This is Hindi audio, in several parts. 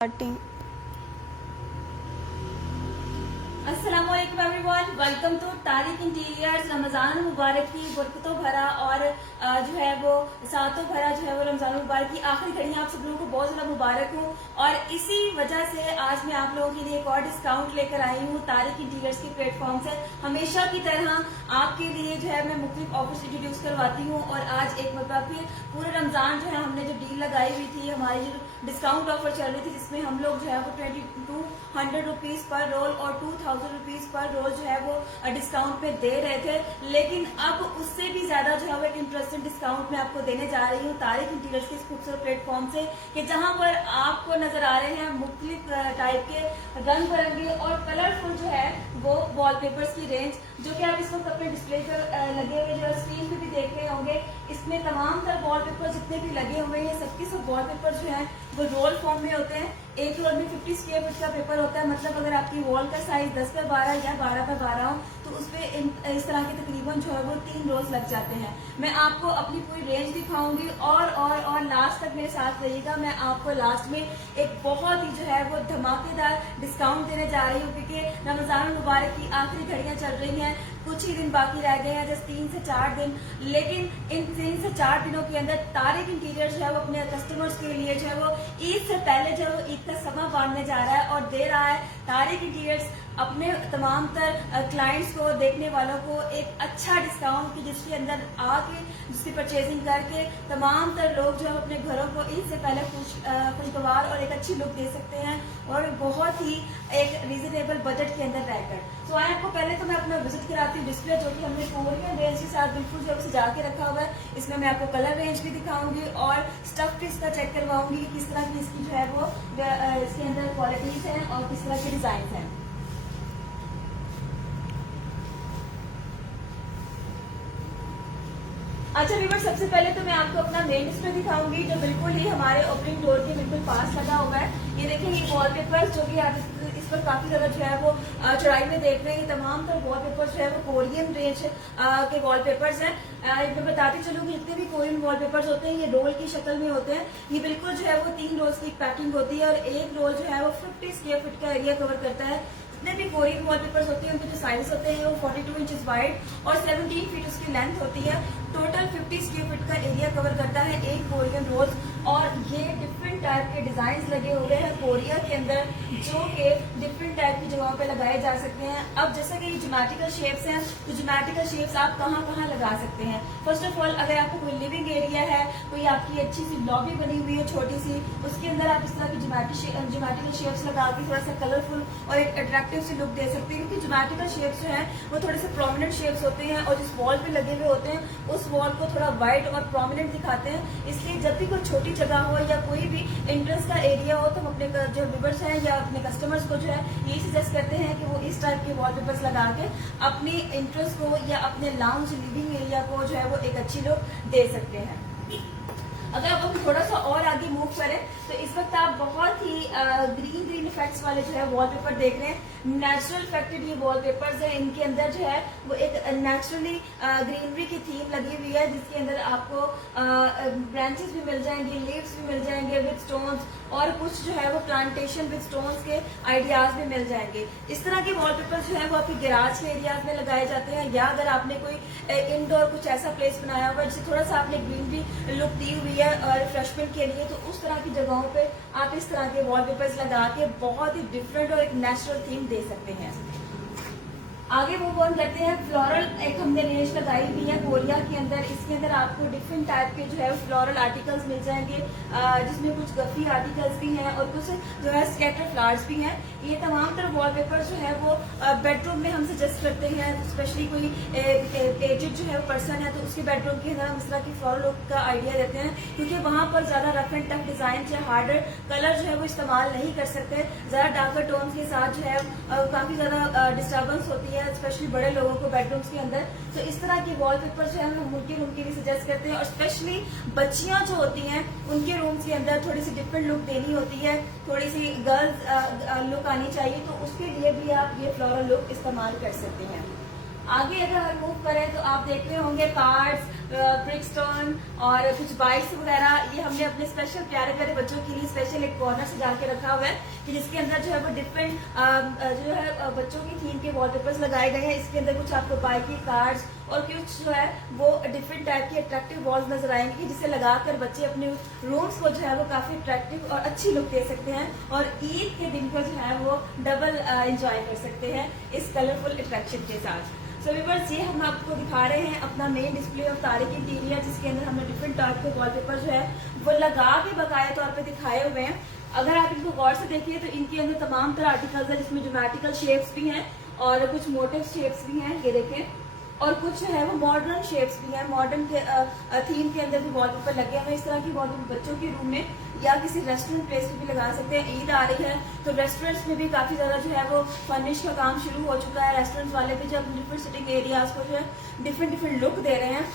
Starting. अस्सलाम वालेकुम everyone, welcome to Tariq interiors. Ramzan मुबारक की बरकतों भरा और जो है वो सातों भरा जो है वो रमजान मुबारक की आखिरी घड़ियां आप सब लोगों को बहुत ज्यादा मुबारक हो। और इसी वजह से आज मैं आप लोगों के लिए एक और डिस्काउंट लेकर आई हूँ तारिक इंटीरियर्स के प्लेटफॉर्म से। हमेशा की तरह आपके लिए जो है मैं मुख्तलिफ ऑफर्स इंट्रोड्यूस करवाती हूँ और आज एक मरतबा फिर पूरे रमजान जो है हमने जो डील लगाई हुई थी, हमारी जो डिस्काउंट ऑफर चल रही थी, जिसमें हम लोग जो है वो 2200 रुपीज पर रोल और 2000 रुपीज पर रोल जो है वो डिस्काउंट पे दे रहे थे। लेकिन अब उससे भी ज्यादा जो है वो एक इंटरेस्टिंग डिस्काउंट मैं आपको देने जा रही हूँ तारिक इंटीरियर्स के इस खूबसूरत प्लेटफॉर्म से, कि जहां पर आपको नजर आ रहे हैं मुख्तलिफ टाइप के रंग बिरंगे और कलरफुल जो है वो वॉलपेपर्स की रेंज, जो कि आप इस वक्त अपने डिस्प्ले पर लगे हुए जो स्क्रीन पे भी देख रहे होंगे। इसमें तमाम तर वॉलपेपर जितने भी लगे हुए हैं, सबके सब वॉलपेपर जो है वो रोल फॉर्म में होते हैं। एक रोल में 50 स्क्वायर फीट का पेपर होता है, मतलब अगर आपकी वॉल का साइज 10x12 या 12x12 हो तो उसपे इस तरह के तकरीबन जो है वो 3 रोल्स लग जाते हैं। मैं आपको अपनी पूरी रेंज दिखाऊंगी और लास्ट तक मेरे साथ रहिएगा। मैं आपको लास्ट में एक बहुत ही जो है वो धमाकेदार डिस्काउंट देने जा रही हूँ, क्योंकि रमजान मुबारक की आखिरी घड़ियां चल रही हैं, कुछ ही दिन बाकी रह गए हैं, जस्ट 3 से 4 दिन। लेकिन इन 3 से 4 दिनों के अंदर तारिक इंटीरियर जो है वो अपने कस्टमर्स के लिए जो है वो ईद से पहले जो है वो ईद का समा बांधने जा रहा है और दे रहा है तारिक इंटीरियर्स अपने तमाम तर क्लाइंट्स को, देखने वालों को एक अच्छा डिस्काउंट की, जिसके अंदर आके जिसकी परचेजिंग करके तमाम तर लोग जो है अपने घरों को ईद से पहले खुशगवार और एक अच्छी लुक दे सकते हैं और बहुत ही एक रीजनेबल बजट के अंदर रहकर। तो आए आपको पहले तो मैं अपना विजिट कराती हूँ डिस्प्ले, जो कि हमने कोरियन रेंज के साथ बिल्कुल जो सजा के रखा हुआ है। इसमें मैं आपको कलर रेंज भी दिखाऊंगी और स्टफ भी इसका चेक करवाऊंगी कि किस तरह की इसकी जो है वो इसके अंदर क्वालिटीज हैं और किस तरह के डिजाइन हैं। अच्छा व्यूअर्स, सबसे पहले तो मैं आपको अपना मेन डिस्प्ले दिखाऊंगी, जो बिल्कुल ही हमारे ओपनिंग डोर के बिल्कुल पास लगा हुआ है। ये देखिए, ये वॉलपेपर्स जो कि आप इस पर काफी ज्यादा जो है वो चौड़ाई में देख रहे हैं, तमाम तर वॉलपेपर्स जो है वो कोरियन रेंज के वॉलपेपर्स हैं। मैं बताती चलूँ कि जितने भी कोरियन वॉलपेपर्स होते हैं ये रोल की शक्ल में होते हैं। ये बिल्कुल जो है वो 3 रोल्स की पैकिंग होती है और एक रोल जो है वो 50 स्क्वायर फीट का एरिया कवर करता है। जितने भी कोरियन वॉलपेपर्स होते हैं उनके जो साइज होते हैं वो 42 इंचेस वाइड और 17 फीट उसकी लेंथ होती है। टोटल 50 स्क्वायर फीट का एरिया कवर करता है एक कोरियन रोज। और ये डिफरेंट टाइप के डिजाइन लगे हुए हैं कोरिया के अंदर, जो कि डिफरेंट टाइप की जगहों पे लगाए जा सकते हैं। अब जैसे कि ये ज्योमेट्रिकल शेप्स हैं, तो ज्योमेट्रिकल शेप्स आप कहाँ कहाँ लगा सकते हैं। फर्स्ट ऑफ ऑल, अगर आपको कोई लिविंग एरिया है, कोई आपकी अच्छी सी लॉबी बनी हुई है छोटी सी, उसके अंदर आप इस तरह की ज्योमेट्रिकल शेप्स लगा के थोड़ा सा कलरफुल और एक अट्रैक्टिव सी लुक दे सकते हैं, क्योंकि ज्योमेट्रिकल शेप्स जो है वो थोड़े से प्रोमिनेंट शेप्स होते हैं और जिस वॉल पे लगे हुए होते हैं उस वॉल को थोड़ा वाइड और प्रोमिनेंट दिखाते हैं। इसलिए जब भी कोई छोटी जगह हो या कोई भी एंट्रेंस का एरिया हो, तो हम अपने जो व्यूअर्स हैं या अपने कस्टमर्स को जो है यही सजेस्ट करते हैं कि वो इस टाइप के वॉलपेपर्स लगा के अपनी एंट्रेंस को या अपने लाउंज लिविंग एरिया को जो है वो एक अच्छी लुक दे सकते हैं। अगर आप हम थोड़ा सा और आगे मूव करें तो इस वक्त आप बहुत ही ग्रीन इफेक्ट्स वाले जो है वॉलपेपर देख रहे हैं। नेचुरल इफेक्टेड ये वॉलपेपर्स हैं, इनके अंदर जो है वो एक नेचुरली ग्रीनरी की थीम लगी हुई है, जिसके अंदर आपको ब्रांचेस भी मिल जाएंगे, लीव्स भी मिल जाएंगे विद स्टोन्स, और कुछ जो है वो प्लांटेशन विद स्टोन्स के आइडियाज भी मिल जाएंगे। इस तरह के वॉलपेपर जो है वो आपके गैराज के एरियाज में लगाए जाते हैं, या अगर आपने कोई इनडोर कुछ ऐसा प्लेस बनाया हुआ है जिसे थोड़ा सा आपने ग्रीनरी लुक दी हुई है और रिफ्रेशमेंट के लिए, तो उस तरह की जगहों पे आप इस तरह के वॉलपेपर्स लगा के बहुत ही डिफरेंट और एक नेचुरल थीम दे सकते हैं। आगे वो वन करते हैं, फ्लोरल एक हमने रेंज लगाई हुई है कोरिया के अंदर। इसके अंदर आपको डिफरेंट टाइप के जो है फ्लोरल आर्टिकल्स मिल जाएंगे, जिसमें कुछ गफी आर्टिकल्स भी हैं और कुछ जो है स्कैटर फ्लावर्स भी हैं। ये तमाम तरह वॉलपेपर जो है वो बेडरूम में हम सजेस्ट करते हैं, स्पेशली कोई एजेड जो है पर्सन है तो उसके बेडरूम के अंदर हम इस तरह की फ्लोरल लुक का आइडिया देते हैं, क्योंकि वहां पर ज्यादा रफ एंड टफ डिजाइन या हार्डर कलर जो है वो इस्तेमाल नहीं कर सकते। ज्यादा डार्कर टोन के साथ जो है काफी ज्यादा डिस्टर्बेंस होती है, स्पेशली बड़े लोगों को बेडरूम्स के अंदर। तो इस तरह के वॉलपेपर जो है हम उनके रूम के लिए सजेस्ट करते हैं, और स्पेशली बच्चियां जो होती हैं उनके रूम्स के अंदर थोड़ी सी डिफरेंट लुक देनी होती है, थोड़ी सी गर्ल्स लुक आनी चाहिए, तो उसके लिए भी आप ये फ्लोरल लुक इस्तेमाल कर सकते हैं। आगे अगर हम मूव करें तो आप देख रहे होंगे कार्ड्स, ब्रिकस्टोन और कुछ बाइट्स वगैरह, ये हमने अपने स्पेशल प्यारे प्यारे बच्चों के लिए स्पेशल एक कॉर्नर सजा के रखा हुआ है कि जिसके अंदर जो है वो डिफरेंट जो है बच्चों की थीम के वॉलपेपर्स लगाए गए हैं। इसके अंदर कुछ आपको बाइक की कार्ड्स और कुछ जो है वो डिफरेंट टाइप की अट्रैक्टिव वॉल्स नजर आएंगी, जिसे लगाकर बच्चे अपने रूम्स को जो है वो काफी अट्रैक्टिव और अच्छी लुक दे सकते हैं और ईद के दिन को जो है वो डबल एंजॉय कर सकते हैं इस कलरफुल अट्रैक्शन के साथ। सो व्यूअर्स, ये हम आपको दिखा रहे हैं अपना main display of Tariq interior, जिसके अंदर हमने डिफरेंट टाइप के वॉलपेपर जो है वो लगा के बकाया तौर पे दिखाए हुए हैं। अगर आप इनको गौर से देखिए तो इनके अंदर तमाम तरह आर्टिकल्स है, जिसमें ज्योमेट्रिकल शेप्स भी हैं और कुछ मोटिव शेप्स भी हैं, ये देखें, और कुछ है वो मॉडर्न शेप्स भी हैं। मॉडर्न के थीम के अंदर भी वॉलपेपर लगे हुए हैं। इस तरह की वॉलपेपर बच्चों के रूम में या किसी रेस्टोरेंट प्लेस में भी लगा सकते हैं। ईद आ रही है तो रेस्टोरेंट्स में भी काफी ज्यादा जो है वो फर्निश का काम शुरू हो चुका है। रेस्टोरेंट्स वाले भी जब डिफरेंट सिटिंग एरियाज को जो है डिफरेंट लुक दे रहे हैं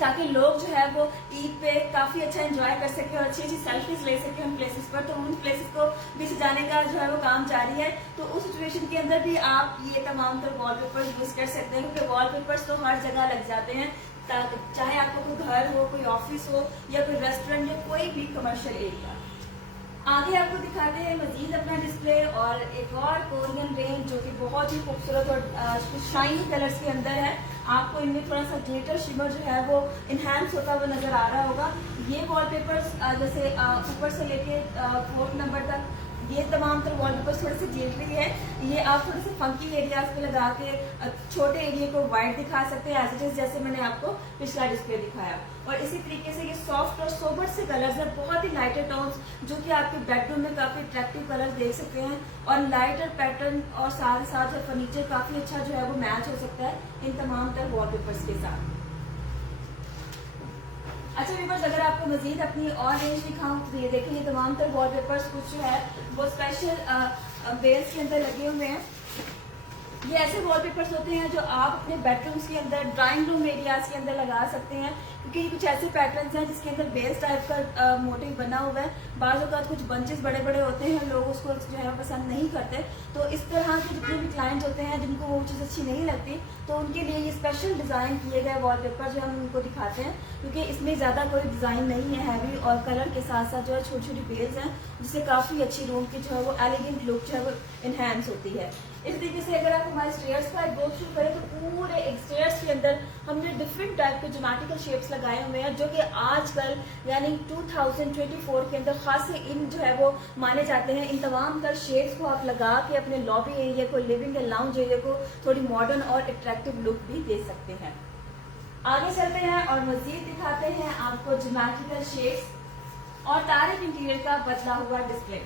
ताकि लोग जो है वो ईद पे काफी अच्छा एंजॉय कर सके और अच्छी अच्छी सेल्फीज ले सके उन प्लेसेस पर। तो उन प्लेसेस को भी सजाने का जो है वो काम जारी है। तो उस सिचुएशन के अंदर भी आप ये तमाम तर वॉलपेपर यूज कर सकते हैं, क्योंकि वॉलपेपर्स तो हर जगह लग जाते हैं, चाहे आपको कोई घर हो, कोई ऑफिस हो या कोई रेस्टोरेंट या कोई भी कमर्शियल एरिया। आगे आपको दिखाते हैं मजीद अपना डिस्प्ले और एक और कोरियन रेंज जो कि बहुत ही खूबसूरत और शाइनी कलर्स के अंदर है। आपको इनमें थोड़ा सा ग्लिटर शिमर जो है वो इनहैंस होता हुआ नजर आ रहा होगा। ये वॉलपेपर्स जैसे ऊपर से लेके 4th नंबर तक ये तमाम तर वॉलपेपर्स थोड़े से ग्लिटरी है। ये आप थोड़े से फंकी एरियाज पे लगा के छोटे एरिया को वाइट दिखा सकते हैं एज इट इज, जैसे मैंने आपको पिछला डिस्प्ले दिखाया। और इसी तरीके से ये सॉफ्ट और सोबर से कलर्स है, बहुत ही लाइटर टोन्स जो कि आपके बेडरूम में काफी अट्रैक्टिव कलर देख सकते हैं और लाइटर पैटर्न और साथ ही साथ फर्नीचर काफी अच्छा जो है वो मैच हो सकता है इन तमाम तर वॉलपेपर्स के साथ। अच्छा व्यूअर्स, अगर आपको मजीद अपनी और रेंज दिखाऊं तो ये देखिए, ये तमाम तर वॉलपेपर्स कुछ जो है वो स्पेशल बेल्स के अंदर लगे हुए हैं। ये ऐसे वॉलपेपर्स होते हैं जो आप अपने बेडरूम्स के अंदर, ड्राइंग रूम एरियाज के अंदर लगा सकते हैं, क्योंकि ये कुछ ऐसे पैटर्न्स हैं जिसके अंदर बेस टाइप का मोटिव बना हुआ है। बाज़ औक़ात कुछ बंचेस बड़े बड़े होते हैं, लोग उसको जो है पसंद नहीं करते, तो इस तरह के जितने भी क्लाइंट्स होते हैं जिनको वो चीज़ अच्छी नहीं लगती, तो उनके लिए ये स्पेशल डिज़ाइन किए गए वॉलपेपर जो हम उनको दिखाते हैं, क्योंकि इसमें ज़्यादा कोई डिज़ाइन नहीं है हैवी, और कलर के साथ साथ जो है छोटी छोटी बेल्स हैं जिससे काफ़ी अच्छी रूम की जो है वो एलिगेंट लुक जो है वो इनहेंस होती है। इस तरीके से अगर आप हमारे स्टेयर्स का गो थ्रू करें तो पूरे एक स्टेयर्स के अंदर हमने डिफरेंट टाइप के ज्योमेट्रिकल शेप्स लगाए हुए हैं, जो कि आजकल यानी 2024 के अंदर खासे इन जो है वो माने जाते हैं। इन तमाम तर शेप्स को आप लगा के अपने लॉबी एरिया को, लिविंग एंड लाउंज एरिया को थोड़ी मॉडर्न और अट्रैक्टिव लुक भी दे सकते हैं। आगे चलते हैं और मजीद दिखाते हैं आपको ज्योमेट्रिकल शेप्स और तारिक इंटीरियर का बदला हुआ डिस्प्ले।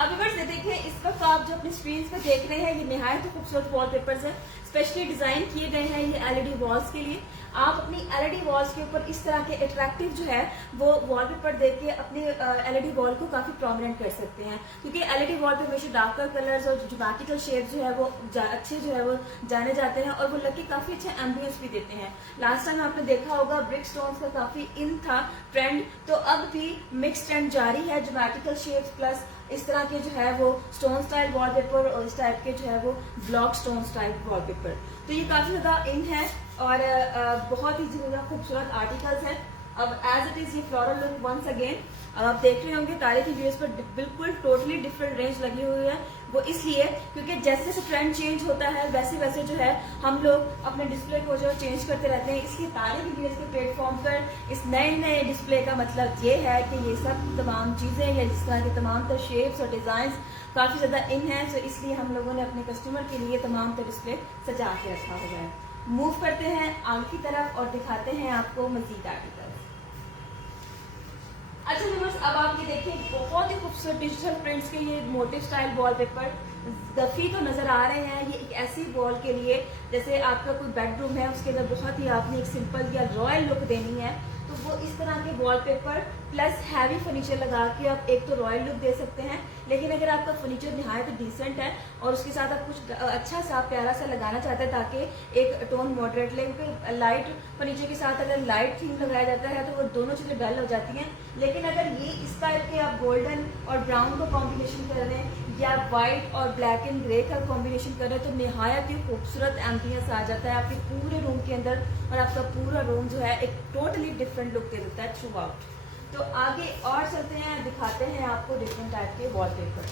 अब व्यूअर्स देखिए, इस वक्त आप जो अपनी स्क्रीन पे देख रहे हैं ये निहायत खूबसूरत वॉलपेपर्स हैं, स्पेशली डिजाइन किए गए हैं ये एलईडी वॉल्स के लिए। आप अपनी एलईडी वॉल्स के ऊपर इस तरह के अट्रैक्टिव जो है वो वॉलपेपर देख के अपनी एलईडी वॉल को काफी प्रोमिनेंट कर सकते हैं, क्योंकि एलईडी वॉल पे हमेशा डार्कर कलर्स और ज्योमेट्रिकल शेप्स जो है वो अच्छे जो है वो जाने जाते हैं और वो लग के काफी अच्छे एम्बियंस भी देते हैं। लास्ट टाइम आपने देखा होगा ब्रिक स्टोन्स का काफी इन था ट्रेंड, तो अब भी मिक्स ट्रेंड जारी है, ज्योमेट्रिकल शेप्स प्लस इस तरह के जो है वो स्टोन स्टाइल वॉलपेपर और इस टाइप के जो है वो ब्लॉक स्टोन स्टाइल वॉलपेपर। तो ये काफी ज्यादा इन है और बहुत ही ज्यादा खूबसूरत आर्टिकल्स हैं। अब एज इट इज ये फ्लोरल लुक वंस अगेन आप देख रहे होंगे तारिक की वीडियोस पर बिल्कुल टोटली डिफरेंट रेंज लगी हुई है। वो इसलिए क्योंकि जैसे जैसे ट्रेंड चेंज होता है वैसे वैसे जो है हम लोग अपने डिस्प्ले को जो चेंज करते रहते हैं। इसलिए तारिक की वीडियोस के प्लेटफॉर्म पर इस नए डिस्प्ले का मतलब ये है कि ये सब तमाम चीजें या जिस तरह के तमाम तर शेप्स और डिजाइन काफी ज्यादा इन है, तो इसलिए हम लोगों ने अपने कस्टमर के लिए तमाम तर डिस्प्ले सजा के रखा हुआ है। मूव करते हैं आगे की तरफ और दिखाते हैं आपको मजीद आर्टिकल। अच्छा व्यूअर्स, अब आप ये देखिए बहुत ही खूबसूरत डिजिटल प्रिंट्स के ये मोटिव स्टाइल वॉलपेपर दफी तो नजर आ रहे हैं। ये एक ऐसी वॉल के लिए जैसे आपका कोई बेडरूम है उसके अंदर बहुत ही आपने एक सिंपल या रॉयल लुक देनी है, तो वो इस तरह के वॉलपेपर प्लस हैवी फर्नीचर लगा के आप एक तो रॉयल लुक दे सकते हैं, लेकिन अगर आपका फर्नीचर निहायत डिसेंट है और उसके साथ आप कुछ अच्छा सा प्यारा सा लगाना चाहते हैं ताकि एक टोन मॉडरेट ले, क्योंकि लाइट फर्नीचर के साथ अगर लाइट थीम लगाया जाता है तो वो दोनों चीज़ें डल हो जाती हैं। लेकिन अगर ये इस टाइप के आप गोल्डन और ब्राउन का कॉम्बिनेशन कर रहे हैं या वाइट और ब्लैक एंड ग्रे का कॉम्बिनेशन कर रहे हैं तो निहायत ही खूबसूरत एम्बियंस आ जाता है आपके पूरे रूम के अंदर और आपका पूरा रूम जो है एक टोटली डिफरेंट लुक दे देता है थ्रू आउट। तो आगे और चलते हैं, दिखाते हैं आपको डिफरेंट टाइप के वॉलपेपर।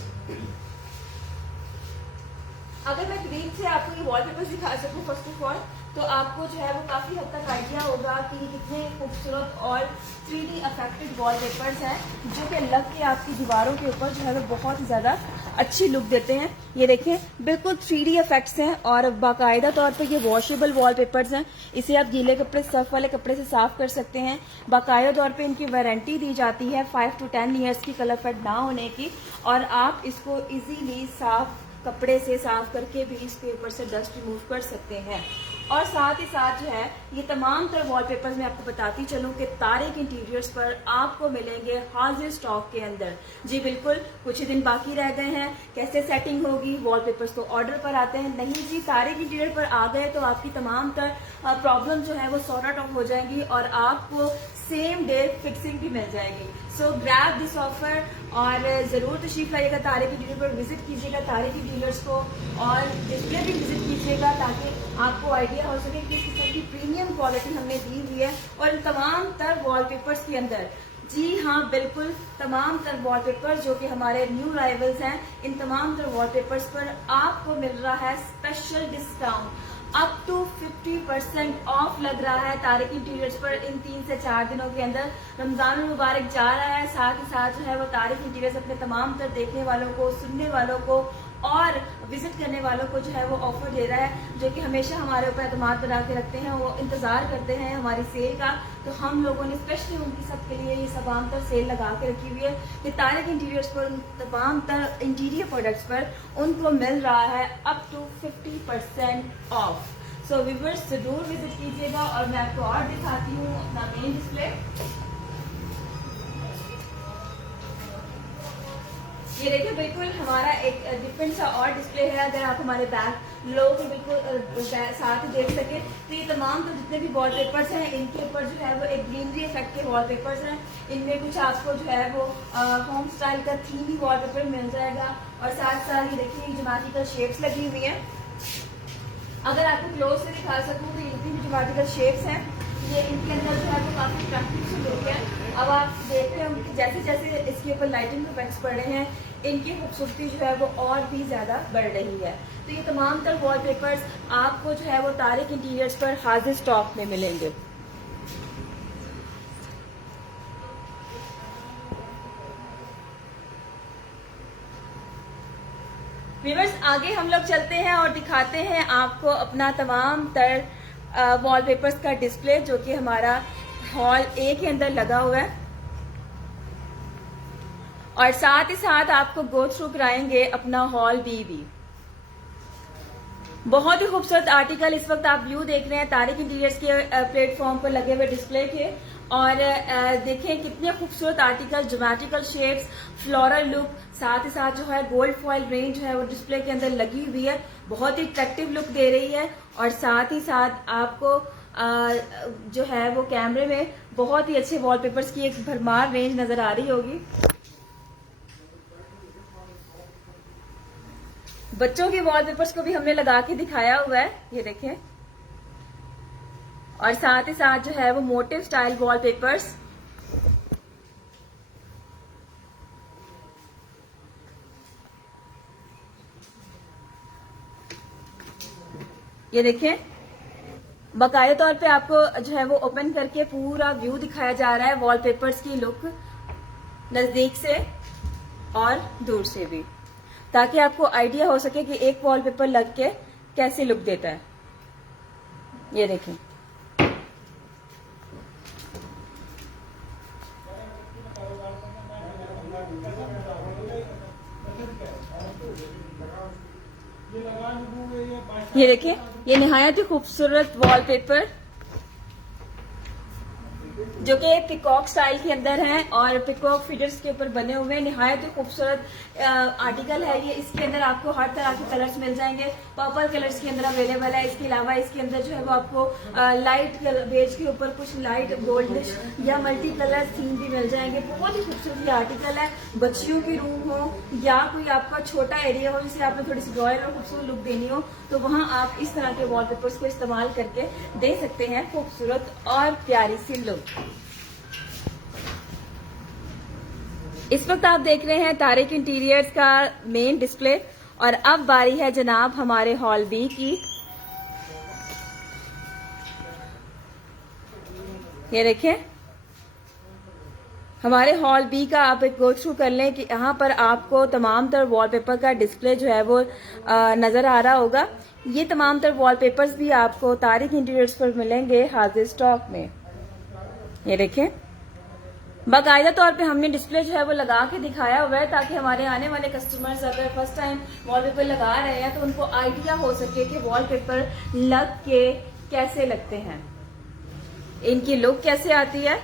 अगर मैं ग्रीन से आपको ये वॉलपेपर्स दिखा सकूं फर्स्ट ऑफ ऑल, तो आपको जो है वो काफी हद तक आइडिया होगा कि कितने खूबसूरत और 3D अफेक्टेड वॉलपेपर्स हैं जो कि लग के आपकी दीवारों के ऊपर जो है वो बहुत ही ज्यादा अच्छी लुक देते हैं। ये देखें, बिल्कुल 3D इफेक्ट्स हैं और बाकायदा तौर पे ये वॉशेबल वॉलपेपर्स हैं। इसे आप गीले कपड़े, सर्फ वाले कपड़े से साफ कर सकते हैं। बाकायदा तौर पे इनकी वारंटी दी जाती है 5 to 10 ईयर्स की कलर फेड ना होने की, और आप इसको इजीली साफ कपड़े से साफ करके भी इसके ऊपर से डस्ट रिमूव कर सकते हैं। और साथ ही साथ जो है ये तमाम तरह वॉलपेपर्स मैं आपको बताती चलूं कि तारिक इंटीरियर्स पर आपको मिलेंगे हाजिर स्टॉक के अंदर। जी बिल्कुल, कुछ ही दिन बाकी रह गए हैं। कैसे सेटिंग होगी? वॉलपेपर्स तो ऑर्डर पर आते हैं, नहीं जी तारिक इंटीरियर पर आ गए तो आपकी तमाम तरह प्रॉब्लम जो है वो सॉर्ट आउट हो जाएंगी और आपको सेम डे फिक्सिंग भी मिल जाएगी। सो ग्रैब दिस ऑफर और जरूर तशरीफ लाइएगा तारिक इंटीरियर पर, विजिट कीजिएगा तारिक इंटीरियर्स को और डिस्प्ले भी विजिट कीजिएगा ताकि आपको आइडिया हो सके कि किस किस्म की प्रीमियम क्वालिटी हमने दी हुई है। और इन तमाम तर वॉलपेपर्स के अंदर, जी हाँ बिल्कुल, तमाम तर वॉलपेपर्स जो कि हमारे न्यू अराइवल्स हैं, इन तमाम तर वॉलपेपर्स पर आपको मिल रहा है special discount. Up to 50% off लग रहा है तारिक इंटीरियर्स पर इन 3 से 4 दिनों के अंदर। रमजान मुबारक जा रहा है, साथ ही साथ जो है वो तारिक इंटीरियर्स अपने तमाम तर देखने वालों को, सुनने वालों को और विजिट करने वालों को जो है वो ऑफर दे रहा है, जो कि हमेशा हमारे ऊपर एतमाद बना के रखते हैं, वो इंतजार करते हैं हमारी सेल का। तो हम लोगों ने स्पेशली उनकी सबके लिए ये तमाम तर सेल लगा के रखी हुई है कि तारिक इंटीरियर्स पर तमाम तर इंटीरियर प्रोडक्ट्स पर उनको मिल रहा है up to 50% off. So viewers जरूर विजिट कीजिएगा। और मैं आपको और दिखाती हूँ अपना मेन डिस्प्ले। ये देखिए, बिल्कुल हमारा एक डिफरेंट सा और डिस्प्ले है। अगर आप हमारे बैक लो तो बिल्कुल साथ ही देख सके तो ये तमाम तो जितने भी वॉलपेपर्स हैं इनके ऊपर जो है वो एक ग्रीनरी इफेक्ट के वॉलपेपर्स हैं। इनमें कुछ आपको जो है वो होम स्टाइल का थीमी वॉलपेपर मिल जाएगा और साथ साथ ये देखिए ज्योमेट्रिकल शेप्स लगी हुई हैं। अगर आपको क्लोज से दिखा सकूँ तो ये ज्योमेट्रिकल शेप्स हैं, ये इनके अंदर जो है वो काफी अट्रैक्टिव से लुक है। अब आप देखते हैं कि जैसे जैसे इसके ऊपर लाइटिंग इफेक्ट्स पड़ रहे हैं, इनकी खूबसूरती जो है वो और भी ज्यादा बढ़ रही है। तो ये तमाम तर वॉलपेपर्स आपको जो है वो तारिक इंटीरियर्स पर हाजिर स्टॉक में मिलेंगे। व्यूअर्स आगे हम लोग चलते हैं और दिखाते हैं आपको अपना तमाम तर वॉलपेपर्स का डिस्प्ले जो कि हमारा हॉल ए के अंदर लगा हुआ है, और साथ ही साथ आपको गो थ्रू कराएंगे अपना हॉल बी भी। बहुत ही खूबसूरत आर्टिकल इस वक्त आप व्यू देख रहे हैं तारिक इंटीरियर्स के प्लेटफॉर्म पर लगे हुए डिस्प्ले के, और देखें कितने खूबसूरत article, geometrical shapes, floral look, साथ ही साथ जो है गोल्ड फॉइल रेंज है वो डिस्प्ले के अंदर लगी हुई है, बहुत ही अट्रैक्टिव लुक दे रही है। और साथ ही साथ आपको जो है वो कैमरे में बहुत ही अच्छे वॉलपेपर्स की एक भरमार रेंज नजर आ रही होगी। बच्चों के वॉलपेपर्स को भी हमने लगा के दिखाया हुआ है, ये देखें। और साथ ही साथ जो है वो मोटिव स्टाइल वॉलपेपर्स, ये देखें, बकाया तौर पे आपको जो है वो ओपन करके पूरा व्यू दिखाया जा रहा है वॉलपेपर्स की लुक, नजदीक से और दूर से भी, ताकि आपको आइडिया हो सके कि एक वॉलपेपर लग के कैसे लुक देता है। ये देखें, ये देखिए, ये निहायत ही खूबसूरत वॉलपेपर जो कि पिकॉक स्टाइल के अंदर हैं और पिकॉक फीचर्स के ऊपर बने हुए हैं। निहायत ही खूबसूरत आर्टिकल है ये। इसके अंदर आपको हर तरह के कलर्स मिल जाएंगे। पर्पल कलर्स के अंदर अवेलेबल है। इसके अलावा इसके अंदर जो है वो आपको लाइट बेज के ऊपर कुछ लाइट गोल्डिश या मल्टी कलर थीम भी मिल जाएंगे। बहुत ही खूबसूरत आर्टिकल है। बच्चियों की रूम हो या कोई आपका छोटा एरिया हो जिसे आपने थोड़ी सी रॉयल और खूबसूरत लुक देनी हो, तो वहां आप इस तरह के वॉलपेपर्स को इस्तेमाल करके दे सकते हैं खूबसूरत और प्यारी सी लुक। इस वक्त आप देख रहे हैं तारिक इंटीरियर्स का मेन डिस्प्ले और अब बारी है जनाब हमारे हॉल बी की। ये देखें हमारे हॉल बी का आप एक गो थ्रू कर लें कि यहाँ पर आपको तमाम तर वॉलपेपर का डिस्प्ले जो है वो नजर आ रहा होगा। ये तमाम तर वॉलपेपर्स भी आपको तारिक इंटीरियर्स पर मिलेंगे हाजिर स्टॉक में। ये देखें बाकायदा तौर पे हमने डिस्प्ले जो है वो लगा के दिखाया हुआ है ताकि हमारे आने वाले कस्टमर्स अगर फर्स्ट टाइम वॉलपेपर लगा रहे हैं तो उनको आइडिया हो सके कि वॉलपेपर लग के कैसे लगते हैं, इनकी लुक कैसे आती है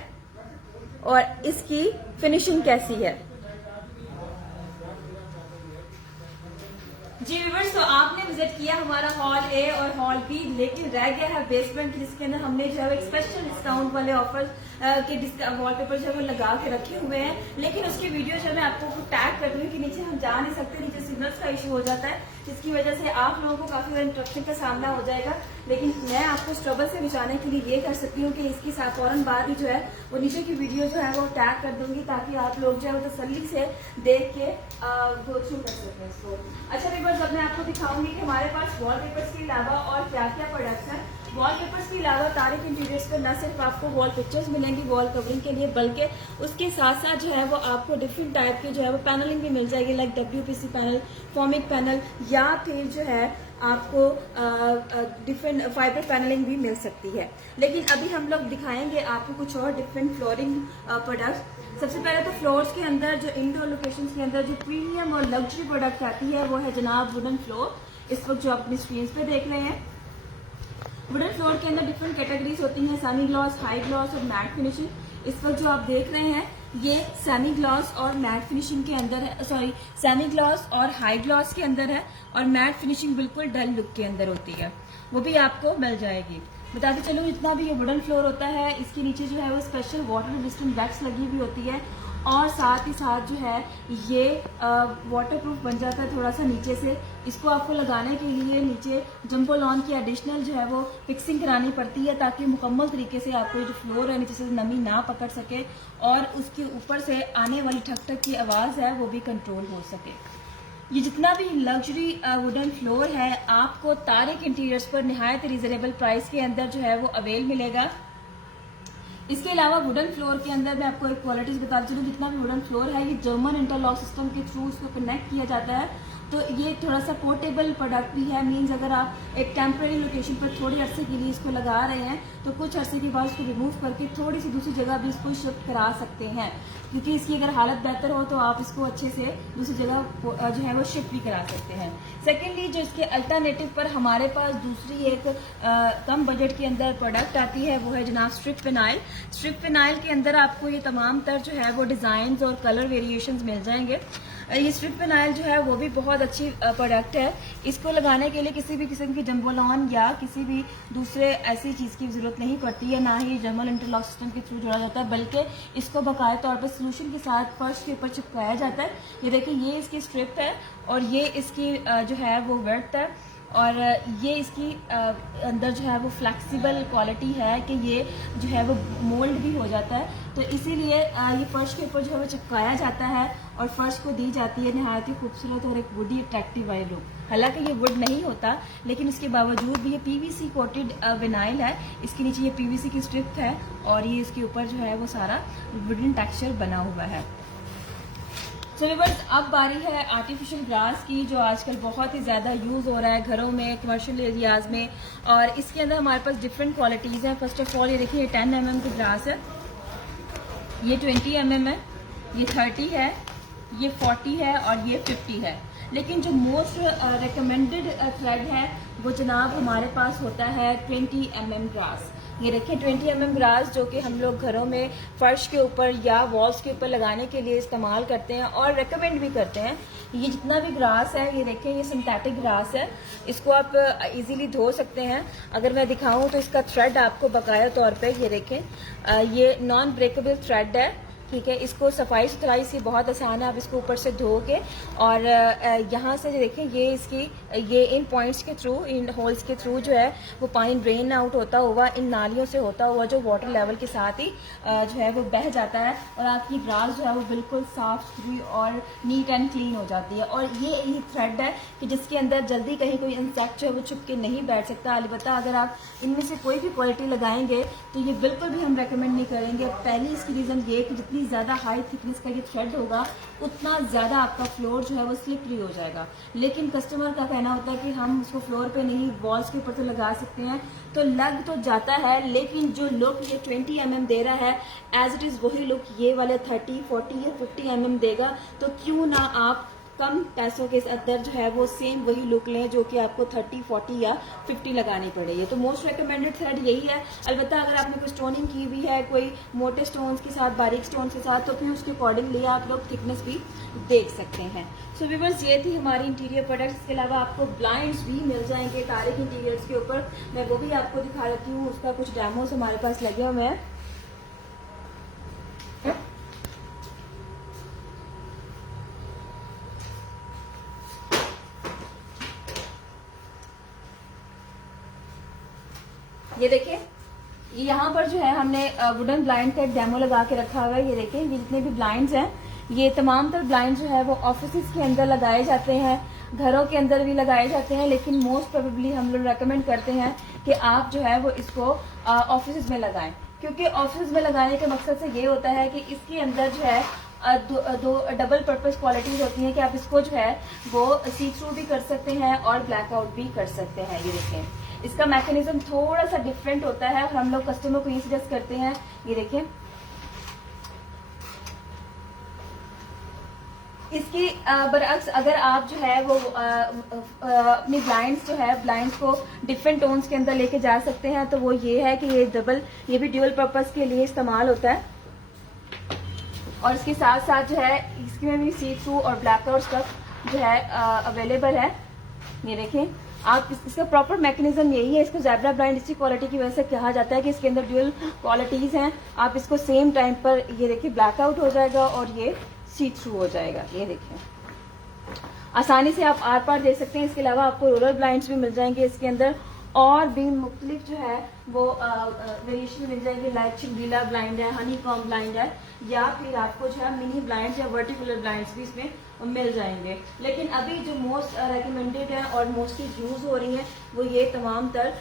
और इसकी फिनिशिंग कैसी है। जी व्यूअर्स, तो आपने विजिट किया हमारा हॉल ए और हॉल बी, लेकिन रह गया है बेसमेंट जिसके अंदर हमने जो है एक स्पेशल डिस्काउंट वाले ऑफर के वॉलपेपर जो है वो लगा के रखे हुए हैं। लेकिन उसकी वीडियो जो मैं आपको टैग कर दूंगी कि नीचे हम जा नहीं सकते, नीचे सिग्नल्स का इशू हो जाता है जिसकी वजह से आप लोगों को काफी इंटरप्शन का सामना हो जाएगा। लेकिन मैं आपको इस ट्रबल से बचाने के लिए ये कर सकती हूँ कि इसकी फौरन बाद ही जो है वो नीचे की वीडियो जो है वो टैग कर दूंगी ताकि आप लोग जो है वो तसल्ली से देख के गो थ्रू कर सकें इसको। अच्छा व्यूअर्स, अब मैं आपको दिखाऊंगी कि हमारे पास वॉलपेपर्स के अलावा और क्या क्या प्रोडक्ट्स हैं। वॉलपेपर्स के अलावा तारिक इंटीरियर्स पर न सिर्फ आपको वॉल पिक्चर्स मिलेंगी वॉल कवरिंग के लिए, बल्कि उसके साथ साथ जो है वो आपको डिफरेंट टाइप के जो है वो पैनलिंग भी मिल जाएगी, like WPC panel, formic panel या फिर जो है आपको डिफरेंट फाइबर पैनलिंग भी मिल सकती है। लेकिन अभी हम लोग दिखाएंगे आपको कुछ और डिफरेंट फ्लोरिंग प्रोडक्ट्स। सबसे पहले तो फ्लोर्स के अंदर जो इंडोर लोकेशंस के अंदर जो प्रीमियम और लग्जरी प्रोडक्ट आती है वो है जनाब वुडन फ्लोर। इस वक्त जो आप अपनी स्क्रीन पे देख रहे हैं, वुडन फ्लोर के अंदर डिफरेंट कैटेगरीज होती हैं, सेमी ग्लॉस, हाई ग्लॉस और मैट फिनिशिंग। इस वक्त जो आप देख रहे हैं ये सेमी ग्लॉस और मैट फिनिशिंग के अंदर है, सॉरी सेमी ग्लॉस और हाई ग्लॉस के अंदर है और मैट फिनिशिंग बिल्कुल डल लुक के अंदर होती है, वो भी आपको मिल जाएगी। बताते चलो जितना भी ये वुडन फ्लोर होता है इसके नीचे जो है वो स्पेशल वाटर रेजिस्टेंट वैक्स लगी हुई होती है और साथ ही साथ जो है ये वाटर प्रूफ बन जाता है थोड़ा सा नीचे से। इसको आपको लगाने के लिए नीचे जंपो लॉन की एडिशनल जो है वो फिक्सिंग करानी पड़ती है ताकि मुकम्मल तरीके से आपको जो फ्लोर है नीचे से नमी ना पकड़ सके और उसके ऊपर से आने वाली ठक ठक की आवाज़ है वो भी कंट्रोल हो सके। ये जितना भी लग्जरी वुडन फ्लोर है आपको तारिक इंटीरियर्स पर निहायत रिजनेबल प्राइस के अंदर जो है वो अवेल मिलेगा। इसके अलावा वुडन फ्लोर के अंदर मैं आपको एक क्वालिटीज बता चलूँ, जितना भी वुडन फ्लोर है ये जर्मन इंटरलॉक सिस्टम के थ्रू उसको कनेक्ट किया जाता है, तो ये थोड़ा सा पोर्टेबल प्रोडक्ट भी है। मींस अगर आप एक टेम्परेरी लोकेशन पर थोड़े अरसे के लिए इसको लगा रहे हैं तो कुछ अरसे के बाद उसको रिमूव करके थोड़ी सी दूसरी जगह भी इसको शिफ्ट करा सकते हैं, क्योंकि इसकी अगर हालत बेहतर हो तो आप इसको अच्छे से दूसरी जगह जो है वो शिफ्ट भी करा सकते हैं। सेकेंडली जो इसके अल्टरनेटिव पर हमारे पास दूसरी एक कम बजट के अंदर प्रोडक्ट आती है वो है जनाब स्ट्रिप फिनाइल। स्ट्रिप फिनाइल के अंदर आपको ये तमाम तर जो है वो डिजाइन और कलर वेरिएशंस मिल जाएंगे। ये स्ट्रिप फिनाइल जो है वो भी बहुत अच्छी प्रोडक्ट है। इसको लगाने के लिए किसी भी किस्म की जम्बोलॉन या किसी भी दूसरे ऐसी चीज़ की जरूरत नहीं पड़ती है, ना ही जर्मन इंटरलॉक सिस्टम के थ्रू जोड़ा जाता है, बल्कि इसको बकाया तौर पर सोल्यूशन के साथ फर्श के ऊपर चिपकाया जाता है। ये देखिए ये इसकी स्ट्रिप है और ये इसकी जो है वो वर्थ है और ये इसकी अंदर जो है वो फ्लेक्सिबल क्वालिटी है कि ये जो है वो मोल्ड भी हो जाता है, तो इसीलिए ये फर्श के ऊपर जो है वो चिपकाया जाता है और फर्श को दी जाती है निहायत ही खूबसूरत और एक वुडी अट्रैक्टिव वाली लुक। हालांकि ये वुड नहीं होता लेकिन इसके बावजूद भी ये PVC कोटेड विनाइल है। इसके नीचे ये PVC की स्ट्रिप है और ये इसके ऊपर जो है वो सारा वुडन टेक्सचर बना हुआ है। सो व्यूअर्स, अब बारी है आर्टिफिशियल ग्रास की, जो आजकल बहुत ही ज़्यादा यूज़ हो रहा है घरों में, कमर्शियल एरियाज़ में, और इसके अंदर हमारे पास डिफरेंट क्वालिटीज़ हैं। फर्स्ट ऑफ ऑल ये देखिए 10 mm की ग्रास है, ये 20 mm है, ये 30 है, ये 40 है और ये 50 है। लेकिन जो मोस्ट रिकमेंडेड थ्रेड है वो जनाब हमारे पास होता है 20 mm ग्रास। ये देखिए 20 mm ग्रास जो कि हम लोग घरों में फर्श के ऊपर या वॉल्स के ऊपर लगाने के लिए इस्तेमाल करते हैं और रेकमेंड भी करते हैं। ये जितना भी ग्रास है ये देखिए ये सिंथेटिक ग्रास है, इसको आप इजीली धो सकते हैं। अगर मैं दिखाऊं तो इसका थ्रेड आपको बकाया तौर पे ये देखें, ये नॉन ब्रेकेबल थ्रेड है, ठीक है। इसको सफाई सुथराई से बहुत आसान है, आप इसको ऊपर से धो के और यहाँ से देखें ये इन पॉइंट्स के थ्रू, इन होल्स के थ्रू जो है वो पानी ड्रेन आउट होता हुआ इन नालियों से होता हुआ जो वाटर लेवल के साथ ही जो है वो बह जाता है और आपकी ग्रास जो है वो बिल्कुल साफ सुथरी और नीट एंड क्लीन हो जाती है। और ये ही थ्रेड है कि जिसके अंदर जल्दी कहीं कोई इंसेक्ट जो है वो छुप के नहीं बैठ सकता। अलबत्ता अगर आप इनमें से कोई भी क्वालिटी लगाएंगे तो ये बिल्कुल भी हम रेकमेंड नहीं करेंगे। पहली इसकी रीज़न ये कि जितनी ज़्यादा हाई थिकनेस का ये थ्रेड होगा उतना ज़्यादा आपका फ्लोर जो है वो स्लिपरी हो जाएगा। लेकिन कस्टमर का कहना होता है कि हम उसको फ्लोर पे नहीं वॉल्स के ऊपर तो लगा सकते हैं, तो लग तो जाता है लेकिन जो लुक ये 20 mm दे रहा है एज इट इज़ वही लुक ये वाले 30, 40 या 50 mm देगा। तो क्यों ना आप कम पैसों के अंदर जो है वो सेम वही लुक लें जो कि आपको 30, 40 या 50 लगानी पड़ेगी। तो मोस्ट रिकमेंडेड थ्रेड यही है। अलबत्ता अगर आपने कोई स्टोनिंग की हुई है कोई मोटे स्टोन्स के साथ, बारीक स्टोन्स के साथ, तो फिर उसके अकॉर्डिंगली आप लोग थिकनेस भी देख सकते हैं। सो व्यूअर्स ये थी हमारी इंटीरियर प्रोडक्ट्स। इसके अलावा आपको ब्लाइंड्स भी मिल जाएंगे तारिक इंटीरियर्स के ऊपर, मैं वो भी आपको दिखा देती हूँ। उसका कुछ डेमोस हमारे पास लगे हुए हैं। ये देखिए ये यहाँ पर जो है हमने वुडन ब्लाइंड का एक डेमो लगा के रखा हुआ है। ये देखिए ये जितने भी ब्लाइंड्स हैं ये तमाम तर ब्लाइंड जो है वो ऑफिस के अंदर लगाए जाते हैं, घरों के अंदर भी लगाए जाते हैं, लेकिन मोस्ट प्रोबेबली हम लोग रेकमेंड करते हैं कि आप जो है वो इसको ऑफिस में लगाएं, क्योंकि ऑफिस में लगाने के मकसद से ये होता है कि इसके अंदर जो है दो डबल पर्पस क्वालिटीज होती हैं कि आप इसको जो है वो सी थ्रू भी कर सकते हैं और ब्लैकआउट भी कर सकते हैं। ये देखें इसका मैकेनिज्म थोड़ा सा डिफरेंट होता है और हम लोग कस्टमर को ये सजेस्ट करते हैं। ये देखें इसकी बरअक्स अगर आप जो है वो अपनी ब्लाइंड्स जो है ब्लाइंड्स को डिफरेंट टोन्स के अंदर लेके जा सकते हैं, तो वो ये है कि ये भी ड्यूअल पर्पस के लिए इस्तेमाल होता है और इसके साथ साथ जो है इसमें भी सी थ्रू और ब्लैकआउट स्टफ जो है अवेलेबल है। ये देखें आप इसका प्रॉपर मैकेनिज्म यही है। इसको ज़ेब्रा ब्लाइंड इसी क्वालिटी की वजह से कहा जाता है कि इसके अंदर ड्यूअल क्वालिटीज हैं। आप इसको सेम टाइम पर ये देखिए ब्लैकआउट हो जाएगा और ये सी थ्रू हो जाएगा। ये देखिए आसानी से आप आर पार दे सकते हैं। इसके अलावा आपको रोलर ब्लाइंड्स भी मिल जाएंगे इसके अंदर और भी मुख्तलिफ जो है वो वेरिएशन मिल जाएगी, लाइक चिंगीला ब्लाइंड है, हनी कॉम ब्लाइंड है, या फिर आपको जो है मिनी ब्लाइंड या वर्टिकुलर ब्लाइंड्स भी इसमें मिल जाएंगे। लेकिन अभी जो मोस्ट रेकमेंडेड है और मोस्टली यूज हो रही हैं वो ये तमाम तर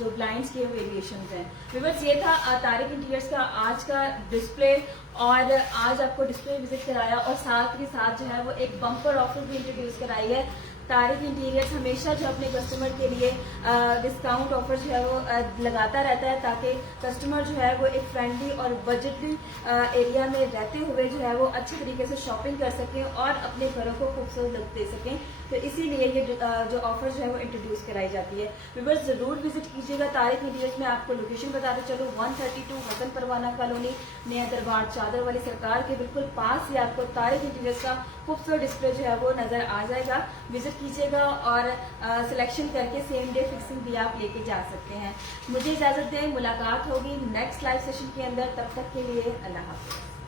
जो ब्लाइंड्स के वेरिएशंस हैं। व्यूअर्स ये था तारिक इंटीरियर्स का आज का डिस्प्ले और आज आपको डिस्प्ले विजिट कराया और साथ ही साथ जो है वो एक बम्पर ऑफर भी इंट्रोड्यूस कराई है। तारिक इंटीरियर्स हमेशा जो अपने कस्टमर के लिए डिस्काउंट ऑफर जो है वो लगाता रहता है ताकि कस्टमर जो है वो एक फ्रेंडली और बजटली एरिया में रहते हुए जो है वो अच्छे तरीके से शॉपिंग कर सकें और अपने घरों को खूबसूरत लुक दे सकें। तो इसीलिए ये जो ऑफर जो है वो इंट्रोड्यूस कराई जाती है। व्यूअर्स जरूर विजिट कीजिएगा तारिक इंटीरियर्स में। आपको लोकेशन बताते चलो 132 हसन परवाना कॉलोनी, नया दरबार चादर वाली सरकार के बिल्कुल पास ही आपको तारिक इंटीरियर्स का खूबसूरत डिस्प्ले जो है वो नजर आ जाएगा। विजिट कीजिएगा और सिलेक्शन करके सेम डे फिक्सिंग भी आप लेके जा सकते हैं। मुझे इजाजत दें, मुलाकात होगी नेक्स्ट लाइव सेशन के अंदर। तब तक के लिए अल्लाह हाफिज़।